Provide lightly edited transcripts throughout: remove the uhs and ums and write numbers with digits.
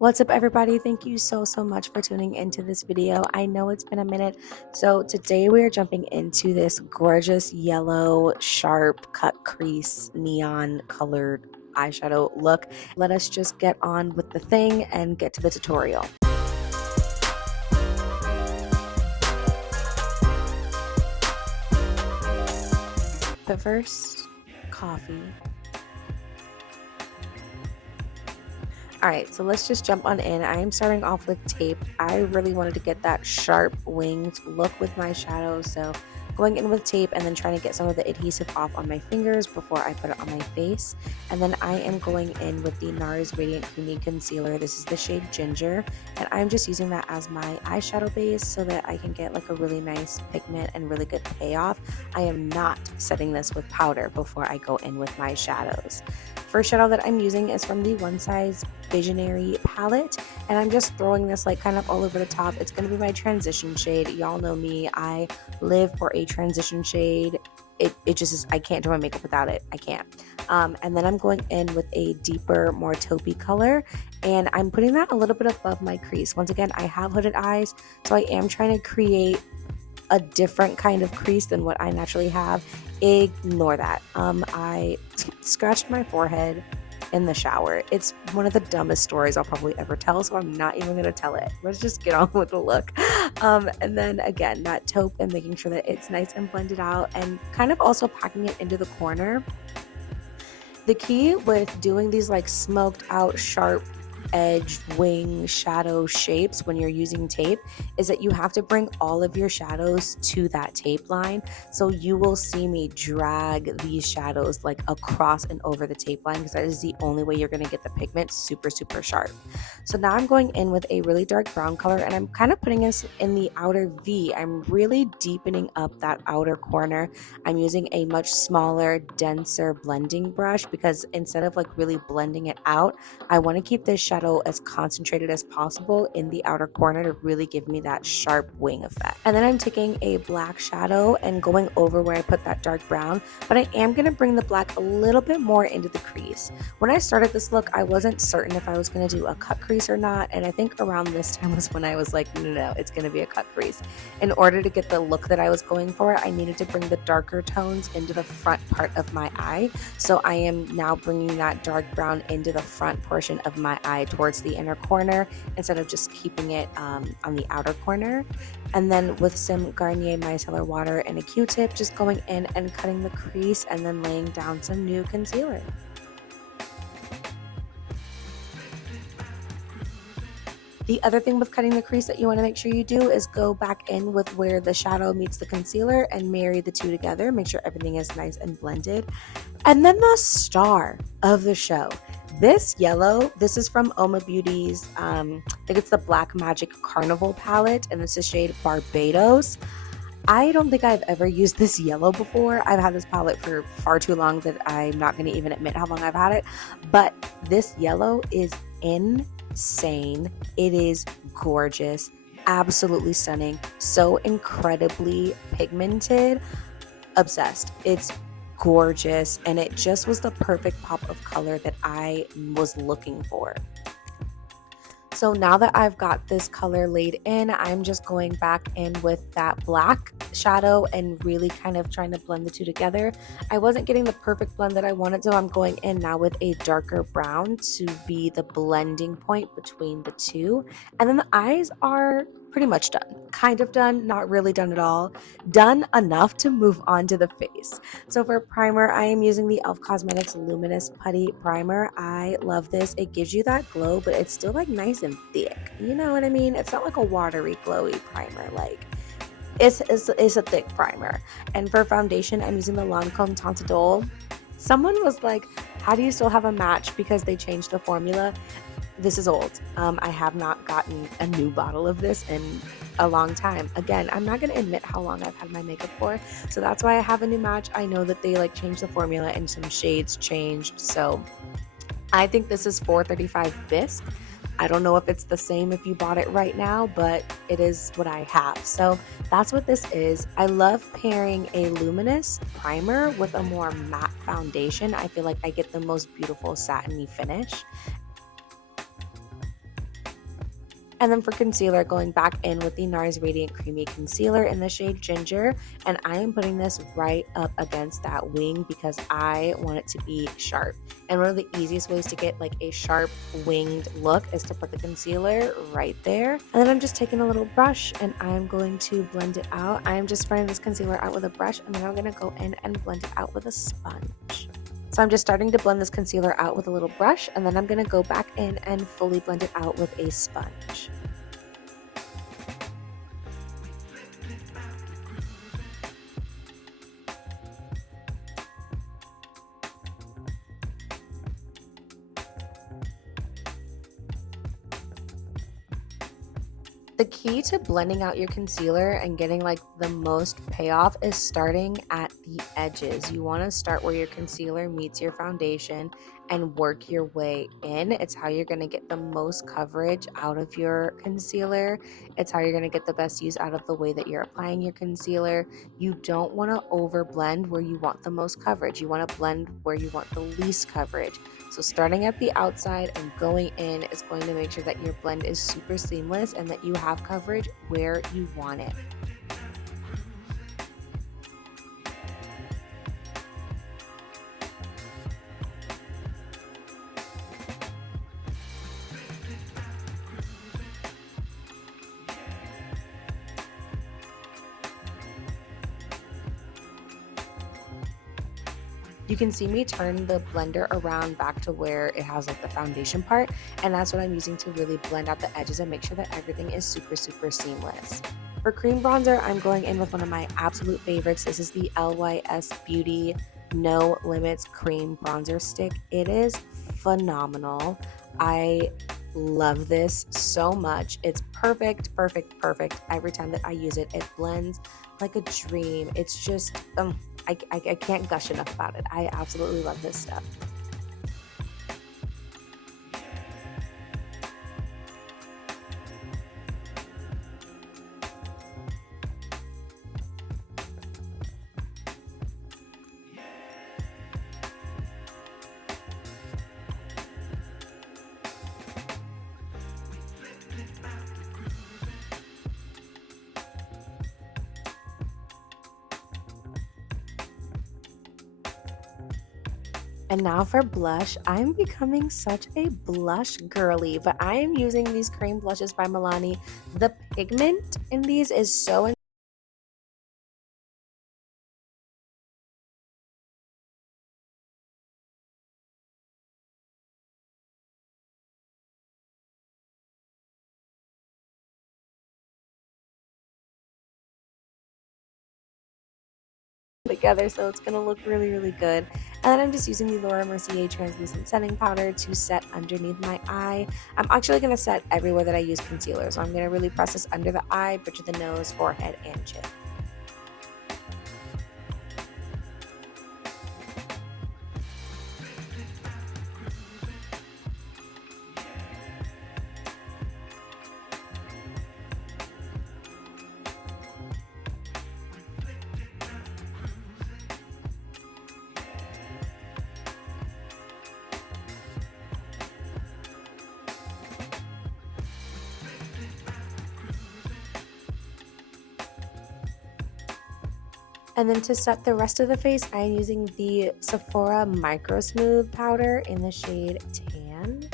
What's up, everybody? Thank you so much for tuning into this video. I know it's been a minute. So today we are jumping into this gorgeous yellow sharp cut crease neon colored eyeshadow look. Let us just get on with the thing and get to the tutorial. But first, coffee. Alright, so let's just jump on in. I am starting off with tape. I really wanted to get that sharp winged look with my shadow, so going in with tape and then trying to get some of the adhesive off on my fingers before I put it on my face. And then I am going in with the NARS Radiant Creamy Concealer. This is the shade Ginger, and I'm just using that as my eyeshadow base so that I can get like a really nice pigment and really good payoff. I am not setting this with powder before I go in with my shadows. First shadow that I'm using is from the OneSize Visionary palette, and I'm just throwing this like kind of all over the top. It's going to be my transition shade. Y'all know me, I live for a transition shade. It just is, I can't do my makeup without it. I can't. And then I'm going in with a deeper, more taupey color, and I'm putting that a little bit above my crease. Once again, I have hooded eyes, so I am trying to create a different kind of crease than what I naturally have. Ignore that. I scratched my forehead in the shower. It's one of the dumbest stories I'll probably ever tell, so I'm not even gonna tell it. Let's just get on with the look. And then again, that taupe and making sure that it's nice and blended out and kind of also packing it into the corner. The key with doing these like smoked out sharp edge wing shadow shapes when you're using tape is that you have to bring all of your shadows to that tape line. So you will see me drag these shadows like across and over the tape line because that is the only way you're going to get the pigment super sharp. So now I'm going in with a really dark brown color, and I'm kind of putting this in the outer V. I'm really deepening up that outer corner. I'm using a much smaller, denser blending brush because instead of like really blending it out, I want to keep this shadow as concentrated as possible in the outer corner to really give me that sharp wing effect. And then I'm taking a black shadow and going over where I put that dark brown, but I am going to bring the black a little bit more into the crease. When I started this look, I wasn't certain if I was going to do a cut crease or not, and I think around this time was when I was like, no, it's going to be a cut crease. In order to get the look that I was going for, I needed to bring the darker tones into the front part of my eye, so I am now bringing that dark brown into the front portion of my eye towards the inner corner instead of just keeping it on the outer corner. And then with some Garnier Micellar Water and a Q-tip, just going in and cutting the crease and then laying down some new concealer. The other thing with cutting the crease that you want to make sure you do is go back in with where the shadow meets the concealer and marry the two together. Make sure everything is nice and blended. And then the star of the show. This yellow, this is from Uoma Beauty's, I think it's the Black Magic Carnival palette, and this is shade Barbados. I don't think I've ever used this yellow before. I've had this palette for far too long that I'm not going to even admit how long I've had it. But this yellow is insane. It is gorgeous, absolutely stunning, so incredibly pigmented. Obsessed. It's gorgeous, and it just was the perfect pop of color that I was looking for. So now that I've got this color laid in, I'm just going back in with that black shadow and really kind of trying to blend the two together. I wasn't getting the perfect blend that I wanted, so I'm going in now with a darker brown to be the blending point between the two. And then the eyes are pretty much done. Kind of done, not really done at all. Done enough to move on to the face. So for primer, I am using the e.l.f. Cosmetics Luminous Putty Primer. I love this. It gives you that glow, but it's still like nice and thick. You know what I mean? It's not like a watery, glowy primer. Like, it's a thick primer. And for foundation, I'm using the Lancôme Teint Idole. Someone was like, how do you still have a match because they changed the formula? This is old. I have not gotten a new bottle of this in a long time. Again, I'm not going to admit how long I've had my makeup for, so that's why I have a new match. I know that they like changed the formula and some shades changed, so I think this is 435 Bisque. I don't know if it's the same if you bought it right now, but it is what I have. So that's what this is. I love pairing a luminous primer with a more matte foundation. I feel like I get the most beautiful satiny finish. And then for concealer, going back in with the NARS Radiant Creamy Concealer in the shade Ginger. And I am putting this right up against that wing because I want it to be sharp. And one of the easiest ways to get like a sharp winged look is to put the concealer right there. And then I'm just taking a little brush and I'm going to blend it out. I am just spreading this concealer out with a brush, and then I'm going to go in and blend it out with a sponge. So I'm just starting to blend this concealer out with a little brush, and then I'm going to go back in and fully blend it out with a sponge. The key to blending out your concealer and getting like the most payoff is starting at the edges. You want to start where your concealer meets your foundation and work your way in. It's how you're going to get the most coverage out of your concealer. It's how you're going to get the best use out of the way that you're applying your concealer. You don't want to over blend where you want the most coverage. You want to blend where you want the least coverage. So starting at the outside and going in is going to make sure that your blend is super seamless and that you have coverage where you want it. You can see me turn the blender around back to where it has like the foundation part, and that's what I'm using to really blend out the edges and make sure that everything is super seamless. For cream bronzer, I'm going in with one of my absolute favorites. This is the LYS Beauty No Limits Cream Bronzer Stick. It is phenomenal. I love this so much. It's perfect every time that I use it. It blends like a dream. It's just I can't gush enough about it. I absolutely love this stuff. And now for blush, I'm becoming such a blush girly, but I am using these cream blushes by Milani. The pigment in these is so together, so it's going to look really good. And then I'm just using the Laura Mercier translucent setting powder to set underneath my eye. I'm actually going to set everywhere that I use concealer, so I'm going to really press this under the eye, bridge of the nose, forehead, and chin. And then to set the rest of the face, I am using the Sephora Microsmooth powder in the shade Tan.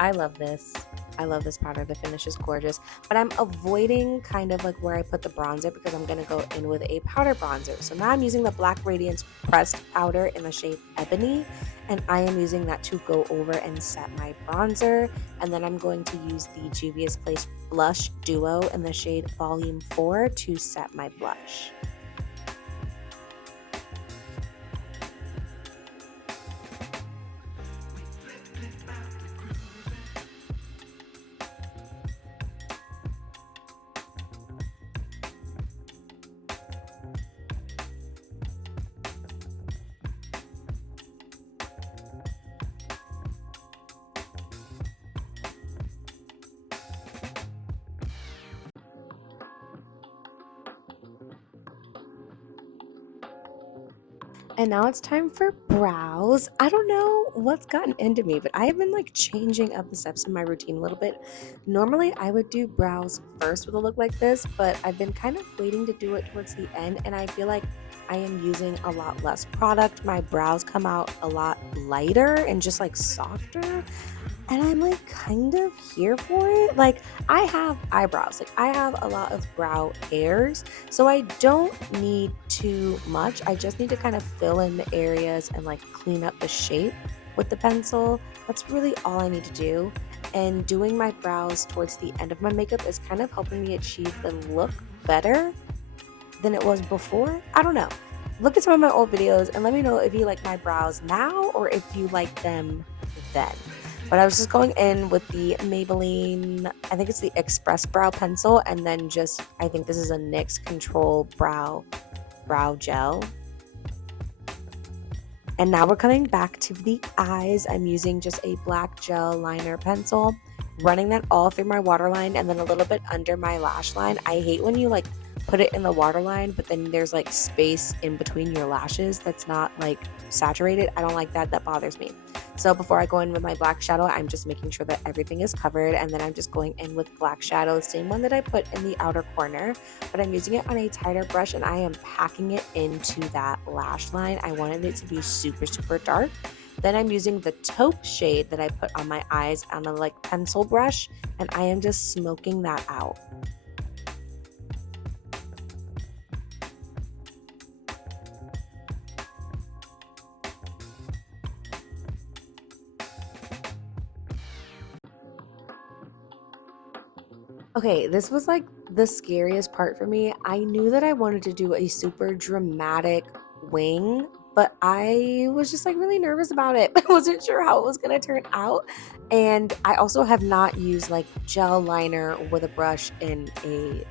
I love this. I love this powder. The finish is gorgeous. But I'm avoiding kind of like where I put the bronzer because I'm going to go in with a powder bronzer. So now I'm using the Black Radiance pressed powder in the shade Ebony. And I am using that to go over and set my bronzer. And then I'm going to use the Juvia's Place Blush Duo in the shade Volume 4 to set my blush. And now it's time for brows. I don't know what's gotten into me, but I have been like changing up the steps in my routine a little bit. Normally, I would do brows first with a look like this, but I've been kind of waiting to do it towards the end, and I feel like I am using a lot less product. My brows come out a lot lighter and just like softer. And I'm like kind of here for it. Like, I have eyebrows, like I have a lot of brow hairs, so I don't need too much. I just need to kind of fill in the areas and like clean up the shape with the pencil. That's really all I need to do. And doing my brows towards the end of my makeup is kind of helping me achieve the look better than it was before. I don't know. Look at some of my old videos and let me know if you like my brows now or if you like them then. But I was just going in with the Maybelline, I think it's the Express Brow Pencil, and then just, I think this is a NYX Control Brow Gel. And now we're coming back to the eyes. I'm using just a black gel liner pencil, running that all through my waterline and then a little bit under my lash line. I hate when you like put it in the waterline, but then there's like space in between your lashes that's not like saturated. I don't like that. That bothers me. So before I go in with my black shadow, I'm just making sure that everything is covered, and then I'm just going in with black shadow, same one that I put in the outer corner, but I'm using it on a tighter brush and I am packing it into that lash line. I wanted it to be super, super dark. Then I'm using the taupe shade that I put on my eyes on a like pencil brush, and I am just smoking that out. Okay, this was like the scariest part for me. I knew that I wanted to do a super dramatic wing, but I was just like really nervous about it. I wasn't sure how it was going to turn out. And I also have not used like gel liner with a brush in a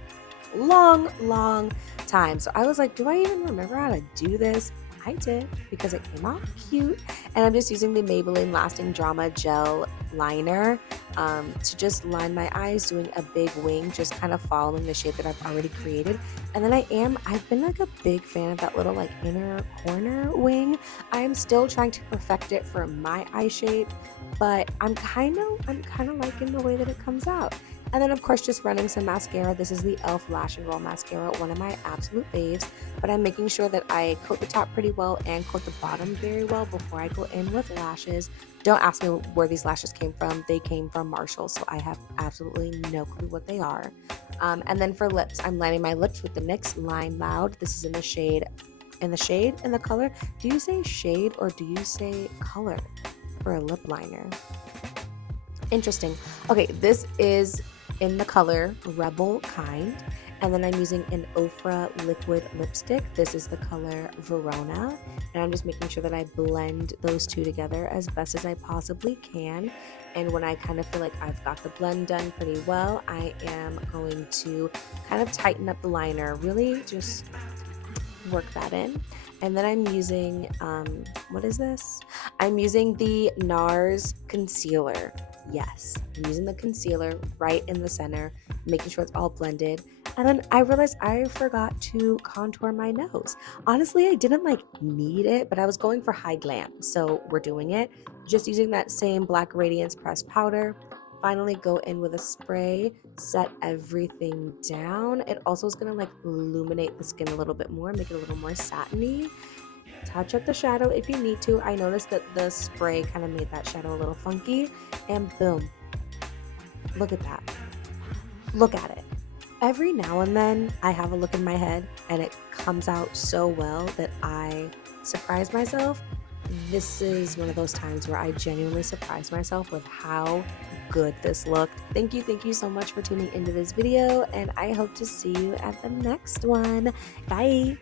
long time. So I was like, do I even remember how to do this? I did, because it came out cute. And I'm just using the Maybelline Lasting Drama Gel Liner to just line my eyes, doing a big wing, just kind of following the shape that I've already created. And then I've been like a big fan of that little like inner corner wing. I'm still trying to perfect it for my eye shape, but I'm kind of liking the way that it comes out. And then of course just running some mascara. This is the e.l.f. Lash and Roll Mascara, one of my absolute faves. But I'm making sure that I coat the top pretty well and coat the bottom very well before I go in with lashes. Don't ask me where these lashes came from. They came from Marshall, so I have absolutely no clue what they are. And then for lips, I'm lining my lips with the NYX Line Loud. This is in the color. Do you say shade or do you say color for a lip liner? Interesting. Okay, this is in the color Rebel Kind, and then I'm using an Ofra liquid lipstick. This is the color Verona, and I'm just making sure that I blend those two together as best as I possibly can. And when I kind of feel like I've got the blend done pretty well, I am going to kind of tighten up the liner, really just work that in. And then I'm using what is this? I'm using the NARS concealer. Yes, I'm using the concealer right in the center, making sure it's all blended. And then I realized I forgot to contour my nose. Honestly, I didn't like need it, but I was going for high glam, so we're doing it. Just using that same Black Radiance pressed powder. Finally go in with a spray, set everything down. It also is going to like illuminate the skin a little bit more, make it a little more satiny. Touch up the shadow if you need to. I noticed that the spray kind of made that shadow a little funky, and boom, look at that. Look at it. Every now and then I have a look in my head and it comes out so well that I surprise myself. This is one of those times where I genuinely surprised myself with how good this looked. Thank you so much for tuning into this video, and I hope to see you at the next one. Bye.